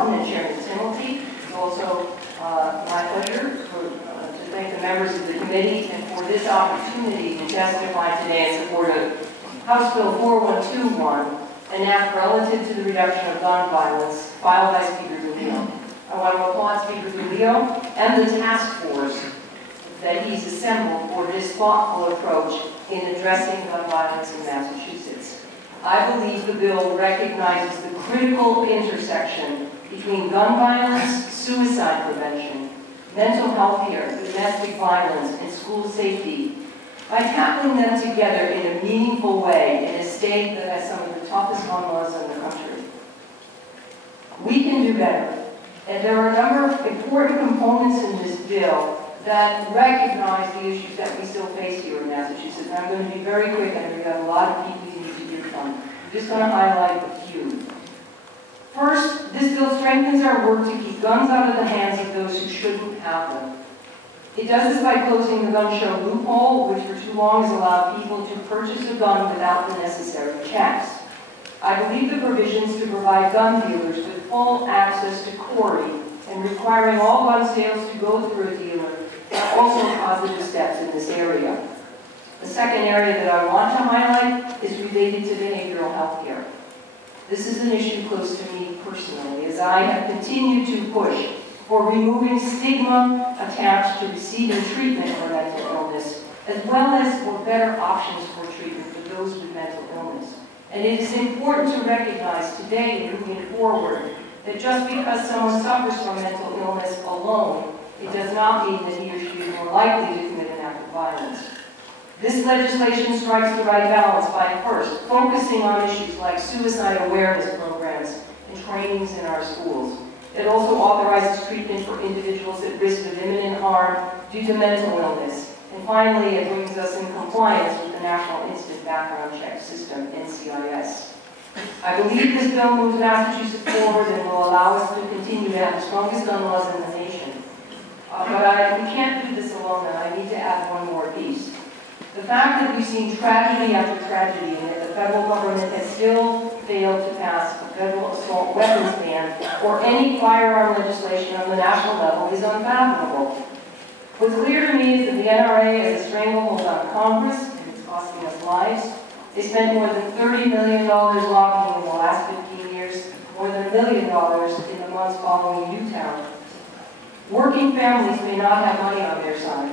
4121 and Chairman Timothy. It's also my pleasure to thank the members of the committee and for this opportunity to testify today in support of House Bill 4121, an act relative to the reduction of gun violence filed by Speaker DeLeo. I want to applaud Speaker DeLeo and the task force that he's assembled for this thoughtful approach in addressing gun violence in Massachusetts. I believe the bill recognizes the critical intersection between gun violence, suicide prevention, mental health care, domestic violence, and school safety by tackling them together in a meaningful way in a state that has some of the toughest gun laws in the country. We can do better, and there are a number of important components in this bill that recognize the issues that we still face here in Massachusetts. And I'm going to be very quick, and we've got a lot of people you need to hear from. I'm just going to highlight a few. First, this bill strengthens our work to keep guns out of the hands of those who shouldn't have them. It does this by closing the gun show loophole, which for too long has allowed people to purchase a gun without the necessary checks. I believe the provisions to provide gun dealers with full access to Corey and requiring all gun sales to go through a dealer are also positive steps in this area. The second area that I want to highlight is related to behavioral health care. This is an issue close to me personally, as I have continued to push for removing stigma attached to receiving treatment for mental illness, as well as for better options for treatment for those with mental illness. And it is important to recognize today, moving forward, that just because someone suffers from mental illness alone, it does not mean that he or she is more likely to commit an act of violence. This legislation strikes the right balance by first focusing on issues like suicide awareness programs and trainings in our schools. It also authorizes treatment for individuals at risk of imminent harm due to mental illness. And finally, it brings us in compliance with the National Instant Background Check System, NCIS. I believe this bill moves Massachusetts forward and will allow us to continue to have the strongest gun laws in the nation. But we can't do this alone, and I need to add one more piece. The fact that we've seen tragedy after tragedy and that the federal government has still failed to pass a federal assault weapons ban or any firearm legislation on the national level is unfathomable. What's clear to me is that the NRA has a stranglehold on Congress, and it's costing us lives. They spent more than $30 million lobbying in the last 15 years, more than $1 million in the months following Newtown. Working families may not have money on their side.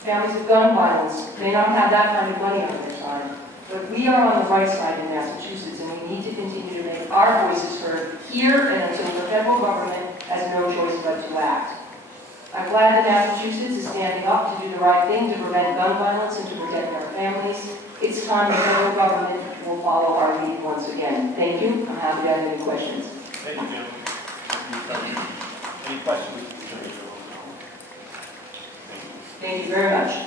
Families with gun violence may not have that kind of money on their side. But we are on the right side in Massachusetts, and we need to continue to make our voices heard here and until the federal government has no choice but to act. I'm glad that Massachusetts is standing up to do the right thing to prevent gun violence and to protect our families. It's time the federal government will follow our lead once again. Thank you. I'm happy to have any questions. Thank you, Jim. Any questions? Thank you very much.